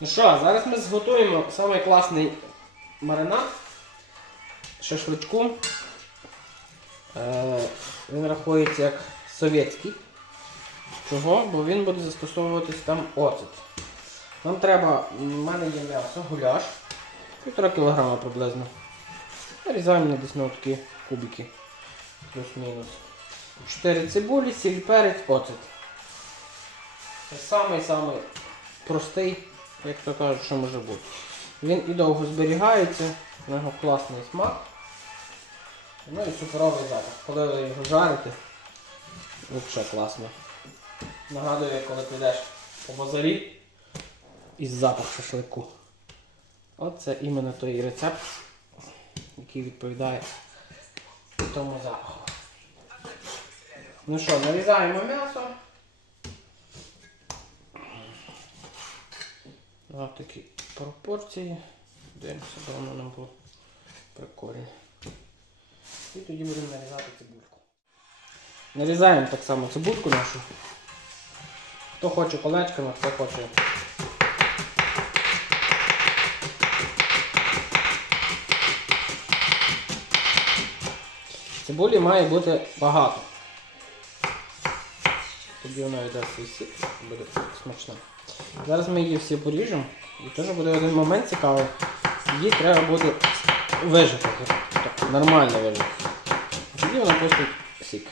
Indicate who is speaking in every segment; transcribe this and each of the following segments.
Speaker 1: Ну що, зараз ми зготуємо самий класний маринад шашличку. Е, він рахується як совєтський. Чого? Бо він буде застосовуватись там оцет. Нам треба, в мене є м'ясо, гуляш, півтора кілограма приблизно. Нарізаємо десь на такі кубики. Плюс-мінус. 4 цибулі, сіль, перець, оцет. Це самий-самий простий, як то кажуть, що може бути. Він і довго зберігається, в нього класний смак. Ну і суперовий запах. Коли ви його жарите, взагалі класно. Нагадує, коли підеш по базарі із запах шашлику. Оце іменно той рецепт, який відповідає тому запаху. Ну що, нарізаємо м'ясо. Ось такі пропорції. Дивимося, бо воно нам було прикольно. І тоді будемо нарізати цибульку. Нарізаємо так само цибульку нашу. Хто хоче колечками, хто хоче. Цибулі має бути багато. Тоді вона йде свій сік, буде смачно. Зараз ми її всі поріжемо. І теж буде один момент цікавий. Її треба буде вижити. Так, нормально вижити. Тоді вона пустить сік.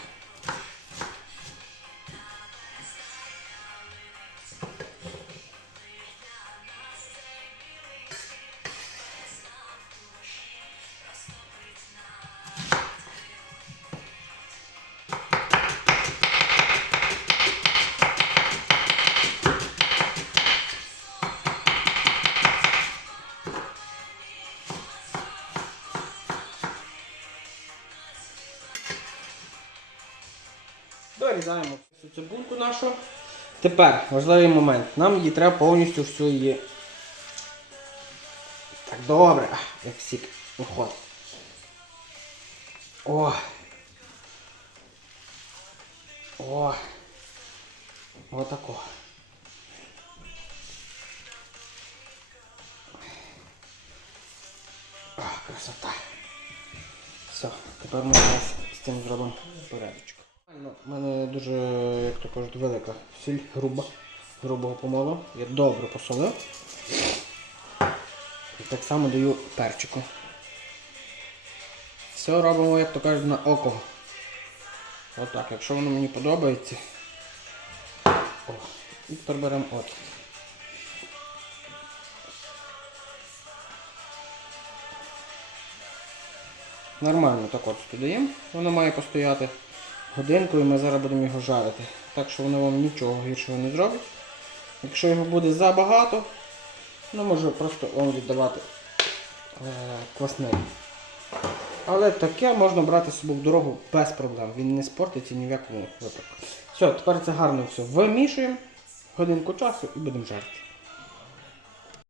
Speaker 1: Дорізаємо всю цибульку нашу. Тепер важливий момент. Нам її треба повністю всю її. Так, добре. Як сік виходить. О. О. Отако. Ах, красота. Все, тепер ми зараз з цим зробимо порядочок. У мене дуже, як то кажуть, велика сіль, груба, грубого помолу. Я добре посолив. І так само даю перчику. Все робимо, як то кажуть, на око. Отак, якщо воно мені подобається. О, і тепер беремо от. Нормально так от додаємо. Воно має постояти годинку і ми зараз будемо його жарити. Так що воно вам нічого гіршого не зробить. Якщо його буде забагато, ну може просто вам віддавати е, квасний. Але таке можна брати з собою в дорогу без проблем. Він не спортиться ні в якому випадку. Все, тепер це гарно все вимішуємо. Годинку часу і будемо жарити.